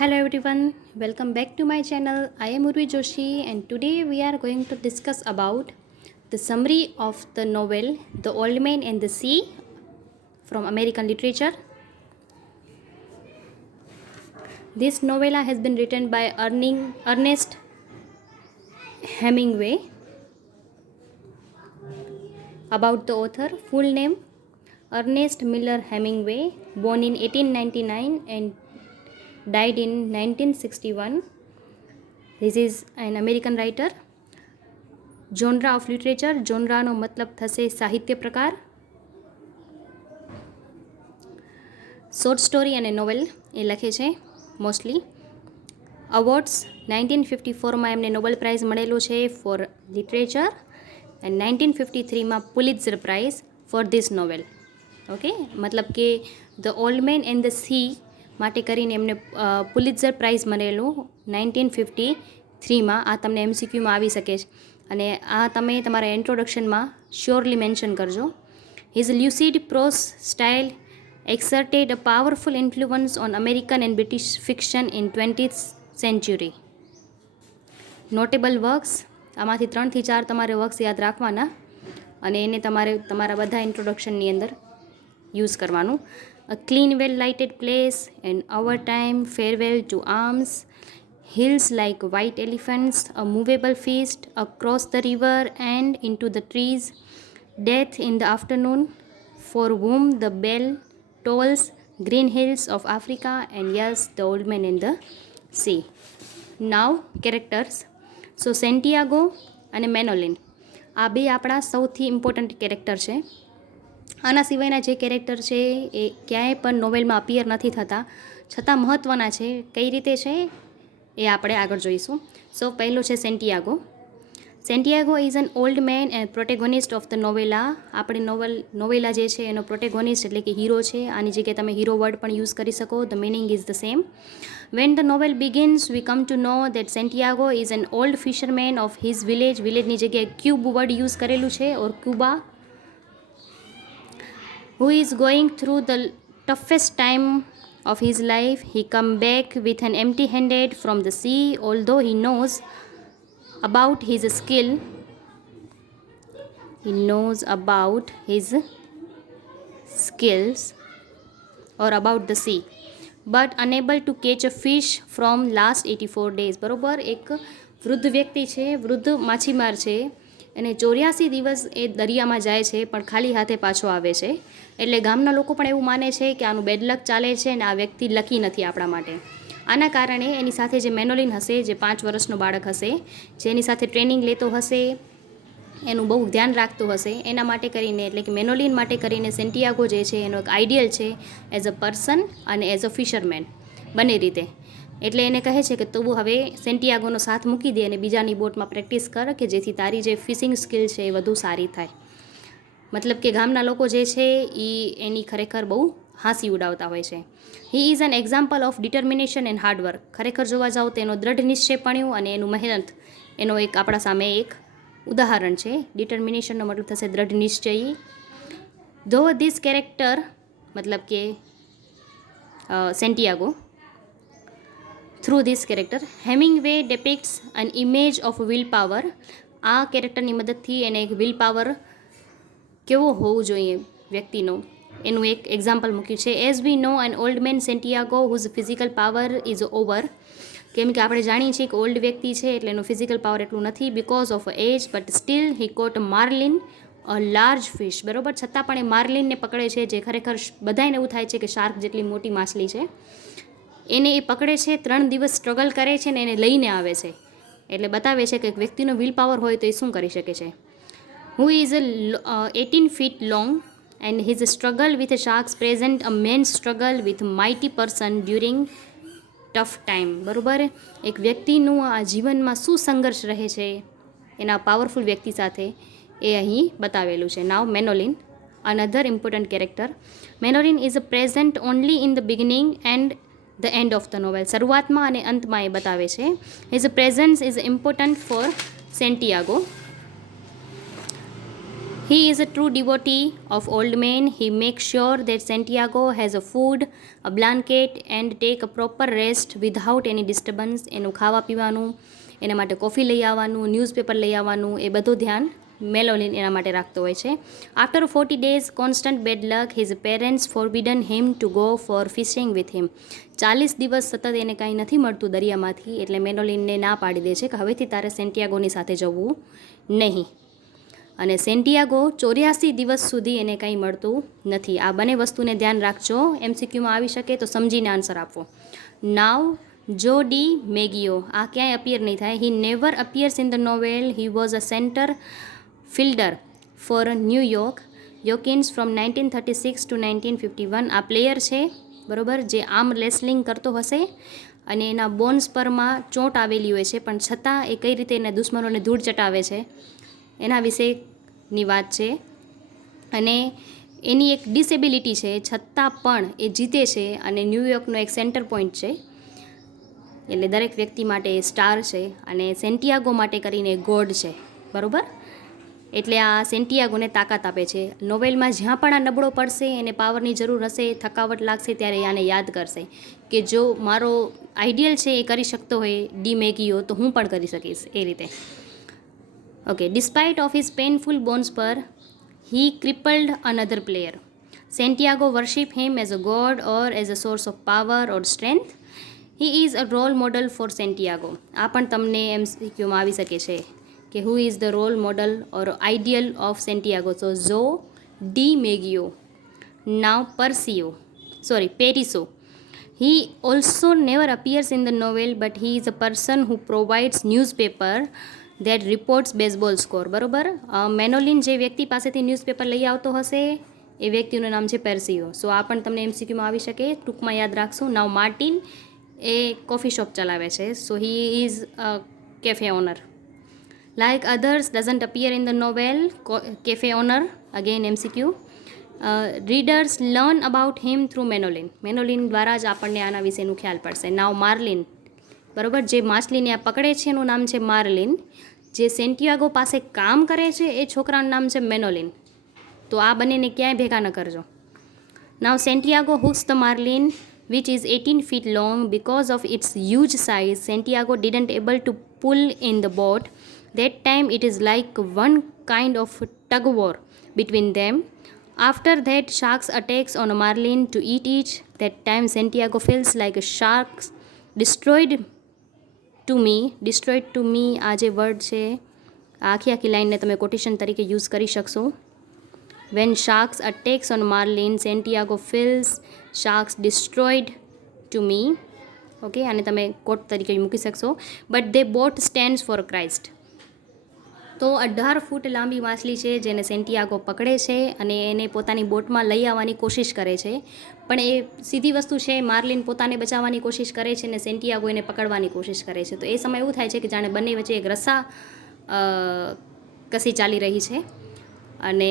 Hello everyone, welcome back to my channel. I am Urvi Joshi and today we are going to discuss about the summary of the novel The Old Man and the Sea from American literature. This novella has been written by Ernest Hemingway. About the author, full name Ernest Miller Hemingway, born in 1899 and died in 1961. This is an American writer. Genre of literature, જોનરાનો મતલબ થશે સાહિત્ય પ્રકાર. Short story અને novel એ લખે છે mostly. Awards 1954માં એમને નોબેલ પ્રાઇઝ મળેલો છે ફોર લિટરેચર એન્ડ 1953માં Pulitzer prize for this novel. Okay, મતલબ કે the old man and the sea માટે કરીને એમને પુલિત્ઝર પ્રાઇઝ મળેલું 1953માં. આ તમને એમસીક્યુમાં આવી શકે છે અને આ તમે તમારા ઇન્ટ્રોડક્શનમાં શ્યોરલી મેન્શન કરજો. His lucid prose style exerted a powerful influence on American and British fiction in 20th century. Notable works, આમાંથી 3 થી 4 તમારે વર્ક્સ યાદ રાખવાના અને એને તમારે તમારા બધા ઇન્ટ્રોડક્શનની અંદર યુઝ કરવાનું. A clean well lighted place and our time, farewell to arms, hills like white elephants, a movable feast, across the river and into the trees, death in the afternoon, for whom the bell tolls, green hills of Africa, and yes, the old man and the sea. Now, characters. So, Santiago અને મેનોલિન આ બે આપણા સૌથી important character છે. આના સિવાયના જે character છે એ ક્યાંય પણ નોવેલમાં અપિયર નથી થતા, છતાં મહત્ત્વના છે. કઈ રીતે છે એ આપણે આગળ જોઈશું. સો પહેલો છે Santiago. Santiago is an old man and protagonist of the novella. આપણે નોવેલા જે છે એનો પ્રોટેગોનિસ્ટ એટલે કે હીરો છે. આની જગ્યાએ તમે હીરો વર્ડ પણ યુઝ કરી શકો. The meaning is the same. When the novel begins we come to know that Santiago is an old fisherman of his village. વિલેજની જગ્યાએ ક્યુબ વર્ડ યુઝ કરેલું છે or Cuba. Who is going through the toughest time of his life. He come back with an empty handed from the sea, although he knows about his skill. He knows about his skills or about the sea, but unable to catch a fish from last 84 days. બરોબર, એક વૃદ્ધ વ્યક્તિ છે, વૃદ્ધ માછીમાર છે અને 84 દિવસ એ દરિયામાં જાય છે પણ ખાલી હાથે પાછો આવે છે. એટલે ગામના લોકો પણ એવું માને છે કે આનું બેડ લક ચાલે છે અને આ વ્યક્તિ લકી નથી આપણા માટે. આના કારણે એની સાથે જે મેનોલિન હશે, જે 5 વર્ષનો બાળક હશે, જેની સાથે ટ્રેનિંગ લેતો હશે, એનું બહુ ધ્યાન રાખતો હશે, એના માટે કરીને એટલે કે મેનોલિન માટે કરીને સેન્ટિયાગો જે છે એનો એક આઈડિયલ છે એઝ અ પર્સન અને એઝ અ ફિશરમેન, બંને રીતે. એટલે એને કહે છે કે તું હવે સેન્ટિયાગોનો સાથ મૂકી દે અને બીજાની બોટમાં પ્રેક્ટિસ કર કે જેથી તારી જે ફિશિંગ સ્કિલ છે એ વધુ સારી થાય. મતલબ કે ગામના લોકો જે છે એ એની ખરેખર બહુ હાંસી ઉડાવતા હોય છે. He is an example of determination and hard work. ખરેખર જોવા જાઓ તો એનો દ્રઢ નિશ્ચયપણું અને એનું મહેનત એનો એક આપણા સામે એક ઉદાહરણ છે. ડિટર્મિનેશનનો મતલબ થશે દ્રઢ નિશ્ચયી. ધો ધીસ કેરેક્ટર મતલબ કે Santiago through this character Hemingway depicts an image of will power. આ કેરેક્ટરની મદદથી એને એક વિલ પાવર કેવો હોવું જોઈએ વ્યક્તિનો એનું એક એક્ઝામ્પલ મૂક્યું છે. As we know an old man Santiago whose physical power is over. કેમ કે આપણે જાણીએ છીએ કે ઓલ્ડ વ્યક્તિ છે એટલે એનું ફિઝિકલ પાવર એટલું નથી because of age, but still he caught marlin a large fish. બરાબર, છતાં પણ એ માર્લિનને પકડે છે જે ખરેખર બધાને એવું થાય છે કે શાર્ક જેટલી મોટી માછલી છે. એને એ પકડે છે, 3 દિવસ સ્ટ્રગલ કરે છે ને એને લઈને આવે છે. એટલે બતાવે છે કે એક વ્યક્તિનો વિલ પાવર હોય તો એ શું કરી શકે છે. Who is 18 feet long and his struggle with sharks present a man's struggle with mighty person during tough time. બરાબર, એક વ્યક્તિનું આ જીવનમાં શું સંઘર્ષ રહે છે એના પાવરફુલ વ્યક્તિ સાથે એ અહીં બતાવેલું છે. નાવ મેનોલિન, another important character. મેનોલિન is present only in the beginning and the end of the novel. શરૂઆતમાં અને અંતમાં એ બતાવે છે. His presence is important for Santiago. He is a true devotee of old men. He makes sure that Santiago has a food, a blanket and take a proper rest without any disturbance. એનું ખાવા પીવાનું, એના માટે coffee લઈ આવવાનું, newspaper લઈ આવવાનું, એ બધું ધ્યાન મેલોલિન એના માટે રાખતો હોય છે. After 40 days constant bad luck, his parents forbidden him to go for fishing with him. 40 દિવસ સતત એને કાંઈ નથી મળતું દરિયામાંથી, એટલે મેનોલિનને ના પાડી દે છે કે હવેથી તારે સેન્ટિયાગોની સાથે જવું નહીં. અને સેન્ટિયાગો 84 દિવસ સુધી એને કંઈ મળતું નથી. આ બંને વસ્તુને ધ્યાન રાખજો, એમસીક્યુમાં આવી શકે તો સમજીને આન્સર આપવો. નાવ જો ડી મેગિયો, આ ક્યાંય અપિયર નહીં થાય. He never appears in the novel. He was a centre fielder for New York યોકિન્સ ફ્રોમ 1936 to 1951. આ પ્લેયર છે બરાબર, જે આર્મ રેસલિંગ કરતો હશે અને એના બોન્સ પરમાં ચોંટ આવેલી હોય છે, પણ છતાં એ કઈ રીતે એના દુશ્મનોને ધૂળ ચટાવે છે એના વિશેની વાત છે. અને એની એક ડિસેબિલિટી છે, છતાં પણ એ જીતે છે અને ન્યૂયોર્કનો એક સેન્ટર પોઈન્ટ છે, એટલે દરેક વ્યક્તિ માટે એ સ્ટાર છે અને સેન્ટિયાગો માટે કરીને ગોડ છે બરાબર. એટલે આ સેન્ટિયાગોને તાકાત આપે છે. નોવેલમાં જ્યાં પણ આ નબળો પડશે, એને પાવરની જરૂર હશે, થકાવટ લાગશે, ત્યારે આને યાદ કરશે કે જો મારો આઈડિયલ છે એ કરી શકતો હોય ડી મેગિયો, તો હું પણ કરી શકીશ એ રીતે. Okay, despite of his painful bones પર he crippled another player. Santiago worship him as a god or as a source of power or strength. He is a role model for Santiago. આ પણ તમને એમસીક્યુમાં આવી શકે છે કે who is the role model or ideal of Santiago. So Joe DiMaggio. Now Perico. He also never appears in the novel, but he is a person who provides newspaper that reports baseball score. બરોબર, મેનોલિન જે વ્યક્તિ પાસેથી newspaper લઈ આવતો હશે એ વ્યક્તિનું નામ છે પેર્સિયો. સો આ પણ તમને એમસીક્યુમાં આવી શકે, ટૂંકમાં યાદ રાખશું. નાવ માર્ટિન એ કોફી શોપ ચલાવે છે, so he is a cafe owner. Like others doesn't appear in the novel. Cafe owner again MCQ. Readers learn about him through Manolin. Manolin દ્વારા જ આપણને આના વિશેનું ખ્યાલ પડશે. નાવ માર્લિન, બરાબર, જે માછલીને આ પકડે છે એનું નામ છે માર્લિન. જે સેન્ટિયાગો પાસે કામ કરે છે એ છોકરાનું નામ છે મેનોલિન. તો આ બંનેને ક્યાંય ભેગા ન કરજો. નાવ Santiago Hooke's the માર્લિન which is 18 feet long. Because of its huge size, Santiago didn't able to pull in the boat. That time it is like one kind of tug war between them. After that, sharks attacks on a marlin to eat it. That time Santiago feels like a shark destroyed to me. આ જે word છે આખી લાઈનને તમે quotation તરીકે use કરી શકશો. When sharks attacks on marlin, Santiago feels sharks destroyed to me. Okay, આને તમે કોટ તરીકે મૂકી શકશો. But they both stands for Christ. તો 18 ફૂટ લાંબી માછલી છે જેને સેન્ટિયાગો પકડે છે અને એને પોતાની બોટમાં લઈ આવવાની કોશિશ કરે છે, પણ એ સીધી વસ્તુ છે. માર્લિન પોતાને બચાવવાની કોશિશ કરે છે અને સેન્ટિયાગો એને પકડવાની કોશિશ કરે છે. તો એ સમય એવું થાય છે કે જાણે બંને વચ્ચે એક રસ્સા કસી ચાલી રહી છે. અને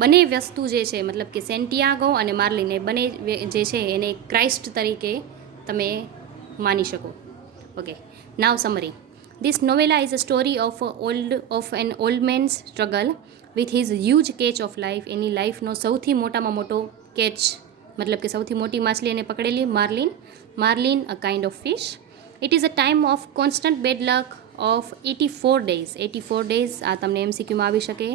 બંને વસ્તુ જે છે, મતલબ કે સેન્ટિયાગો અને માર્લિન એ બંને જે છે એને ક્રાઇસ્ટ તરીકે તમે માની શકો. Okay, now summary. This novella is a story of an old man's struggle with his huge catch of life. એની લાઈફનો સૌથી મોટામાં મોટો કેચ, મતલબ કે સૌથી મોટી માછલી એને પકડેલી marlin a kind of fish. It is a time of constant bad luck of 84 days. 84 days આ તમને એમસીક્યુમાં આવી શકે.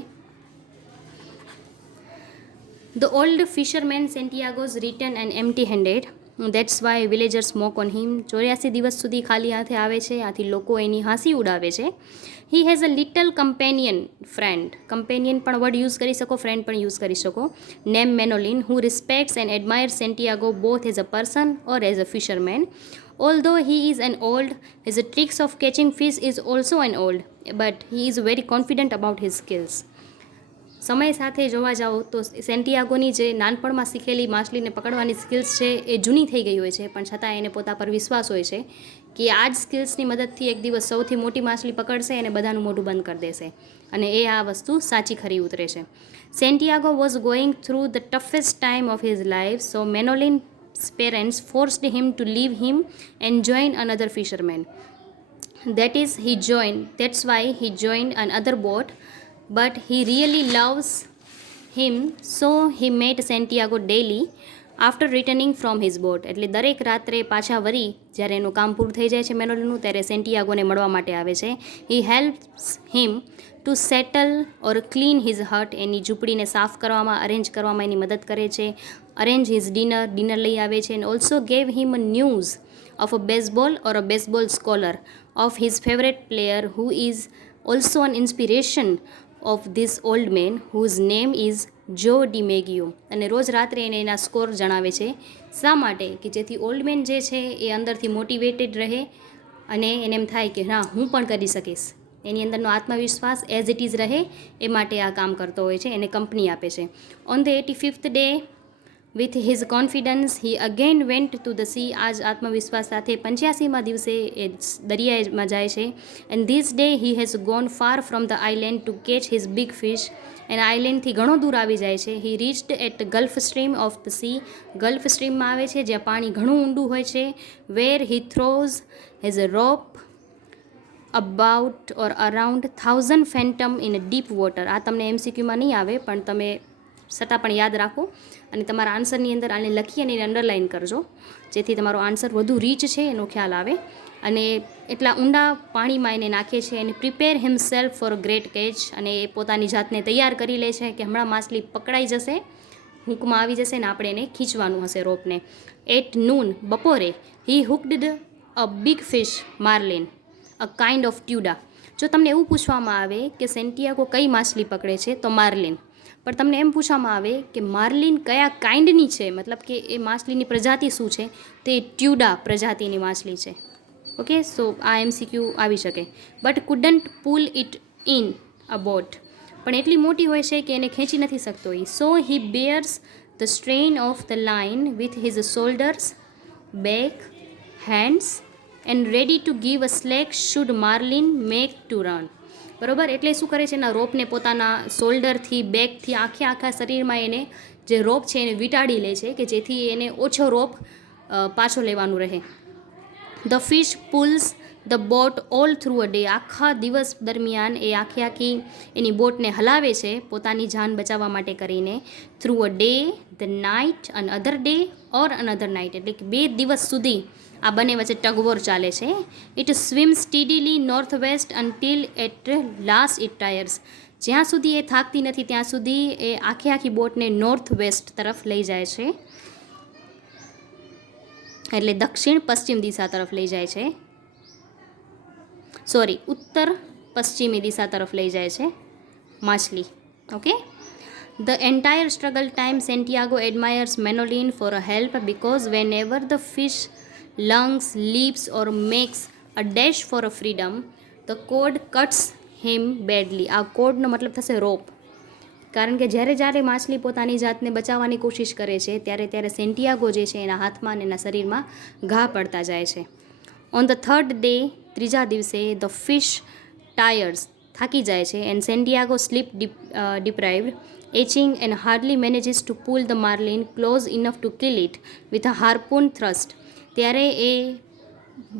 The old fisherman Santiago's returned and empty-handed. That's why villagers mock on him. 84 દિવસ સુધી ખાલી હાથે આવે છે, આથી લોકો એની હાંસી ઉડાવે છે. He has a little companion friend. Companion પણ વર્ડ યુઝ કરી શકો, ફ્રેન્ડ પણ યુઝ કરી શકો. Name Manolin, who respects and admires Santiago both as a person or as a fisherman. Although he is an old, his tricks of catching fish is also an old, but he is very confident about his skills. સમય સાથે જોવા જાઓ તો સેન્ટિયાગોની જે નાનપણમાં શીખેલી માછલીને પકડવાની skills છે એ જૂની થઈ ગઈ હોય છે, પણ છતાં એને પોતા પર વિશ્વાસ હોય છે કે આ જ સ્કિલ્સની મદદથી એક દિવસ સૌથી મોટી માછલી પકડશે અને બધાનું મોઢું બંધ કરી દેશે, અને એ આ વસ્તુ સાચી ખરી ઉતરે છે. Santiago was going through the toughest time of his life, so મેનોલિન's parents forced him to leave him and join another fisherman. That's why he joined another boat but he really loves him, so he met Santiago daily after returning from his boat. એટલે દરેક રાત્રે પાછા વળી જ્યારે એનું કામ પૂરું થઈ જાય છે મેનોલીનું, ત્યારે સેન્ટિયાગોને મળવા માટે આવે છે. He helps him to settle or clean his hut, એની ઝૂંપડીને સાફ કરવામાં, અરેન્જ કરવામાં એની મદદ કરે છે. અરેન્જ હિઝ ડિનર લઈ આવે છે. And also gave him news of a baseball or a baseball scholar of his favorite player who is also an inspiration of this old man whose name is જો ડિમેગિયો. અને રોજ રાત્રે એને એના score જણાવે છે. શા માટે? કે જેથી ઓલ્ડ મેન જે છે એ અંદરથી મોટિવેટેડ રહે અને એને એમ થાય કે ના હું પણ કરી શકીશ, એની અંદરનો આત્મવિશ્વાસ એઝ ઇટ ઇઝ રહે, એ માટે આ કામ કરતો હોય છે, એને કંપની આપે છે. On the 85th day with his confidence he again went to the sea. આ જ આત્મવિશ્વાસ સાથે 85મા દિવસે એ દરિયામાં જાય છે. And this day he has gone far from the island to catch his big fish. એના આઇલેન્ડથી ઘણો દૂર આવી જાય છે. He reached at gulf stream of the sea. Gulf સ્ટ્રીમમાં આવે છે જ્યાં પાણી ઘણું ઊંડું હોય છે. Where he throws has a rope about or around 1000 fathom in deep water. આ તમને એમસીક્યુમાં નહીં આવે, પણ તમે છતાં પણ યાદ રાખો અને તમારા આન્સરની અંદર આને લખી અને એને અંડરલાઇન કરજો, જેથી તમારો આન્સર વધુ રીચ છે એનો ખ્યાલ આવે. અને એટલા ઊંડા પાણીમાં એને નાખે છે. અને prepare himself for a great catch. અને એ પોતાની જાતને તૈયાર કરી લે છે કે હમણાં માછલી પકડાઈ જશે, હૂંકમાં આવી જશે ને આપણે એને ખીંચવાનું હશે રોપને. એટ નૂન, બપોરે, he hooked a big fish marlin, a kind of tuna. જો તમને એવું પૂછવામાં આવે કે સેન્ટિયાગો કઈ માછલી પકડે છે, તો માર્લિન. પણ તમને એમ પૂછવામાં આવે કે માર્લિન કયા કાઇન્ડની છે, મતલબ કે એ માછલીની પ્રજાતિ શું છે, તે ટ્યુડા પ્રજાતિની માછલી છે. ઓકે, સો આ એમસીક્યુ આવી શકે. But couldn't pull it in a boat. પણ એટલી મોટી હોય છે કે એને ખેંચી નથી શકતો એ. So he bears the strain of the line with his shoulders, back, hands and ready to give a slack should marlin make to run. બરાબર, એટલે શું કરે છે, એના રોપને પોતાના શોલ્ડરથી, બેકથી, આખા શરીરમાં એને જે રોપ છે એને વીંટાળી લે છે કે જેથી એને ઓછો રોપ પાછો લેવાનું રહે. The fish pulls the boat all through a day. આખા દિવસ દરમિયાન એ આખી એની બોટને હલાવે છે પોતાની જાન બચાવવા માટે કરીને. Through a day, the night, another day or another night. એટલે કે 2 દિવસ સુધી આ બંને વચ્ચે ટગવોર ચાલે છે. It swim steadily north west until at last it tires. જ્યાં સુધી એ થાકતી નથી ત્યાં સુધી એ આખી બોટને નોર્થ વેસ્ટ તરફ લઈ જાય છે, એટલે દક્ષિણ પશ્ચિમ દિશા તરફ લઈ જાય છે. સોરી, ઉત્તર પશ્ચિમી દિશા તરફ લઈ જાય છે માછલી. Okay, the entire struggle time Santiago admires Manolin for a help because whenever the fish lunges, leaps or makes a dash for a freedom the cord cuts him badly. આ કોડનો મતલબ થશે રોપ. કારણ કે જ્યારે માછલી પોતાની જાતને બચાવવાની કોશિશ કરે છે ત્યારે સેન્ટિયાગો જે છે એના હાથમાં અને એના શરીરમાં ઘા પડતા જાય છે. ઓન ધ થર્ડ ડે, ત્રીજા દિવસે, ધ ફિશ ટાયર્સ, થાકી જાય છે. And Santiago sleep deprived, aching and hardly manages to pull the marlin close enough to kill it with a harpoon thrust. ત્યારે એ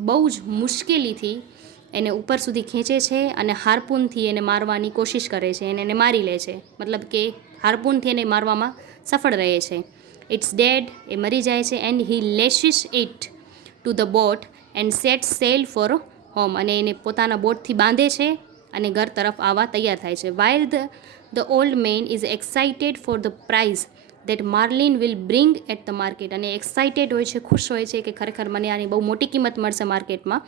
બહુ જ મુશ્કેલીથી એને ઉપર સુધી ખેંચે છે અને હાર્પૂનથી એને મારવાની કોશિશ કરે છે અને એને મારી લે છે. મતલબ કે હાર્પૂનથી એને મારવામાં સફળ રહે છે. ઇટ્સ ડેડ, એ મરી જાય છે. And he lashes it to the boat and set sail for home. અને એને પોતાના બોટથી બાંધે છે અને ઘર તરફ આવવા તૈયાર થાય છે. While the old man is excited for the prize that marlin will bring at the market. અને એક્સાઇટેડ હોય છે, ખુશ હોય છે કે ખરેખર મને આની બહુ મોટી કિંમત મળશે માર્કેટમાં.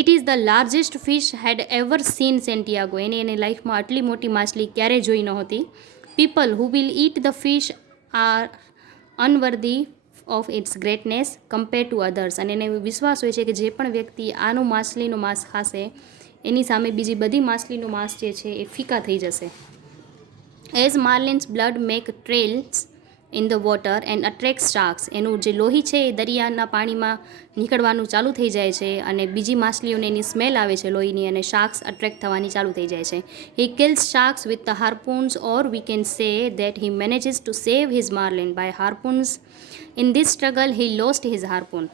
It is the largest fish had ever seen Santiago. એની લાઈફમાં આટલી મોટી માછલી ક્યારેય જોઈ નહોતી. People who will eat the fish are unworthy of its greatness compare to others. અને એને વિશ્વાસ હોય છે કે જે પણ વ્યક્તિ આનું માછલીનું માંસ ખાશે એની સામે બીજી બધી માછલીનું માંસ જે છે એ ફીકા થઈ જશે. As marlins blood make trails in the water and attract sharks. એનું જે લોહી છે એ દરિયાના પાણીમાં નીકળવાનું ચાલુ થઈ જાય છે અને બીજી માછલીઓને એની સ્મેલ આવે છે લોહીની અને શાર્ક્સ અટ્રેક્ટ થવાની ચાલુ થઈ જાય છે. He kills sharks with the harpoons or we can say that he manages to save his marlin by harpoons. In this struggle he lost his harpoon.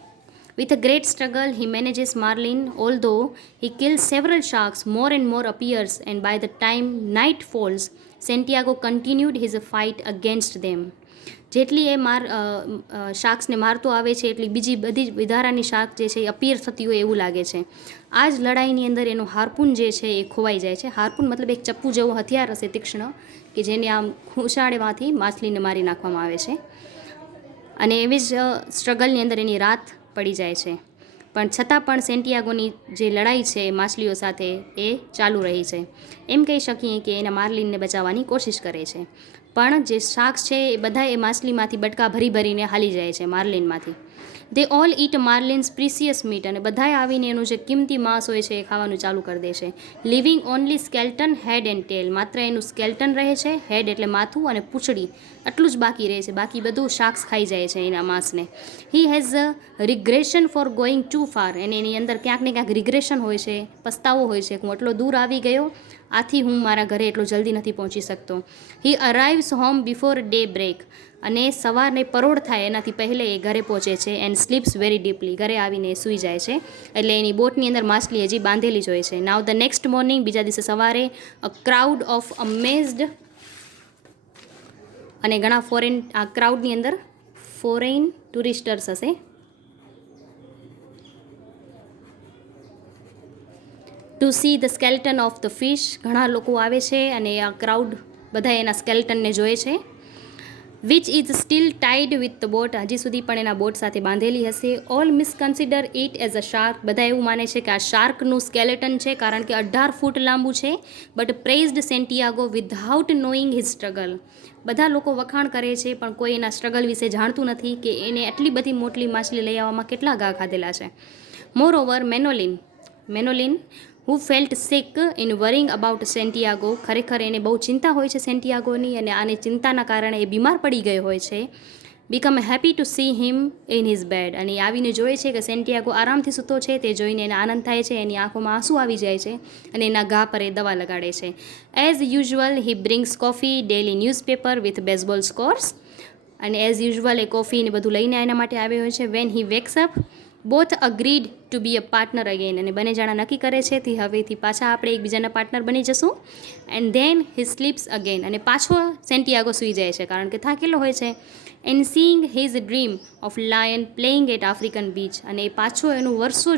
With a great struggle, he manages Marlin, although he kills several sharks, more and more appears, and by the time night falls, Santiago continued his fight against them. જેટલી એ શાર્ક્સને મારતો આવે છે એટલી બીજી બધી જ વધારાની shark જે છે એ અપિયર થતી હોય એવું લાગે છે. આ જ લડાઈની અંદર એનું હાર્પૂન જે છે એ ખોવાઈ જાય છે. હાર્પૂન મતલબ એક ચપ્પુ જેવો હથિયાર હશે તીક્ષ્ણ કે જેને આમ ખૂંસાડેમાંથી માછલીને મારી નાખવામાં આવે છે. અને એવી જ સ્ટ્રગલની અંદર એની રાત પડી જાય છે. પણ છતાં પણ સેન્ટિયાગોની જે લડાઈ છે માછલીઓ સાથે એ ચાલુ રહી છે. એમ કહી શકીએ કે એના માર્લિનને બચાવવાની કોશિશ કરે છે. પણ જે શાર્ક્સ છે એ બધા એ માછલીમાંથી બટકા ભરી ભરીને હાલી જાય છે માર્લિનમાંથી. દે ઓલ ઈટ માર્લિન્સ પ્રિસિયસ મીટ, અને બધાએ આવીને એનું જે કિંમતી માંસ હોય છે એ ખાવાનું ચાલુ કરી દે છે. Living only સ્કેલ્ટન, head and tell, માત્ર એનું સ્કેલ્ટન રહે છે, હેડ એટલે માથું અને પૂંછડી આટલું જ બાકી રહે છે. બાકી બધું શાર્ક્સ ખાઈ જાય છે એના માંસને. He has a regression for going too far, અને એની અંદર ક્યાંક ને ક્યાંક રિગ્રેશન હોય છે, પસ્તાવો હોય છે કે હું એટલો દૂર આવી ગયો, આથી હું મારા ઘરે એટલો જલ્દી નથી પહોંચી શકતો. He arrives home before daybreak, અને સવારને પરોઢ થાય એનાથી પહેલે એ ઘરે પહોંચે છે. એન્ડ સ્લીપ્સ વેરી ડીપલી, ઘરે આવીને સૂઈ જાય છે. એટલે એની બોટની અંદર માછલી હજી બાંધેલી જ હોય છે. નાવ ધ નેક્સ્ટ મોર્નિંગ, બીજા દિવસે સવારે, અ ક્રાઉડ ઓફ અમેઝડ, અને ઘણા આ ક્રાઉડની અંદર ફોરેન ટુરિસ્ટર્સ હશે, to see the skeleton of the fish, ઘણા લોકો આવે છે અને આ ક્રાઉડ બધા એના સ્કેલ્ટનને જોએ છે. Which is still tied with the boat, હજી સુધી પણ એના બોટ સાથે બાંધેલી હશે. All misconsider it as a shark, બધા એવું માને છે કે આ શાર્કનું સ્કેલેટન છે કારણ કે 18 ફૂટ લાંબુ છે. But praised Santiago without knowing his struggle, બધા લોકો વખાણ કરે છે પણ કોઈ એના સ્ટ્રગલ વિશે જાણતું નથી કે એને આટલી બધી મોટી માછલી લઈ આવવામાં કેટલા ઘા ખાધેલા છે. Moreover Manolin who felt sick in worrying about Santiago, ખરેખર એને બહુ ચિંતા હોય છે સેન્ટિયાગોની, અને આની ચિંતાના કારણે એ બીમાર પડી ગયો હોય છે. Become happy to see him in his bed, અને એ આવીને જોઈ છે કે સેન્ટિયાગો આરામથી સૂતો છે, તે જોઈને એને આનંદ થાય છે, એની આંખોમાં આંસુ આવી જાય છે, અને એના ઘા પર એ દવા લગાડે છે. As usual he brings coffee, daily newspaper with baseball scores, અને એઝ યુઝ્યુઅલ એ કોફી ને બધું લઈને એના માટે આવ્યો હોય છે. When he wakes up, both agreed to be a partner again, અને બંને જણા નક્કી કરે છે કે હવેથી પાછા આપણે એકબીજાના પાર્ટનર બની જશું. And then he sleeps again, અને પાછો સેન્ટિયાગો સૂઈ જાય છે કારણ કે થાકેલો હોય છે. And seeing his dream of lion playing at African beach, અને એ પાછો એનું વર્ષો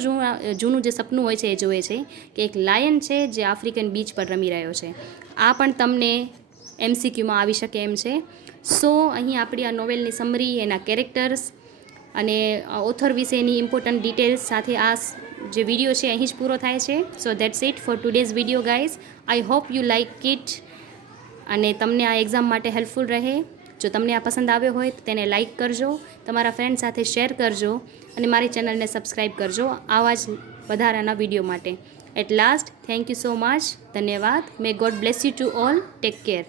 જૂનું જે સપનું હોય છે એ જોવે છે કે એક લાયન છે જે આફ્રિકન બીચ પર રમી રહ્યો છે. આ પણ તમને MCQમાં આવી શકે એમ છે. સો અહીં આપણી આ નોવેલની સમરી, એના કેરેક્ટર્સ અને ઓથર વિશેની ઇમ્પોર્ટન્ટ ડિટેલ્સ સાથે આ જે વિડીયો છે અહીં જ પૂરો થાય છે. સો that's it four today's video guys. I hope you like it, અને તમને આ એક્ઝામ માટે હેલ્પફુલ રહે. જો તમને આ પસંદ આવ્યો હોય તો તેને લાઇક કરજો, તમારા ફ્રેન્ડ સાથે શેર કરજો, અને મારી ચેનલને સબસ્ક્રાઈબ કરજો આવા જ વધારાના વિડીયો માટે. At last, thank you so much. ધન્યવાદ. May God bless you to all. Take care.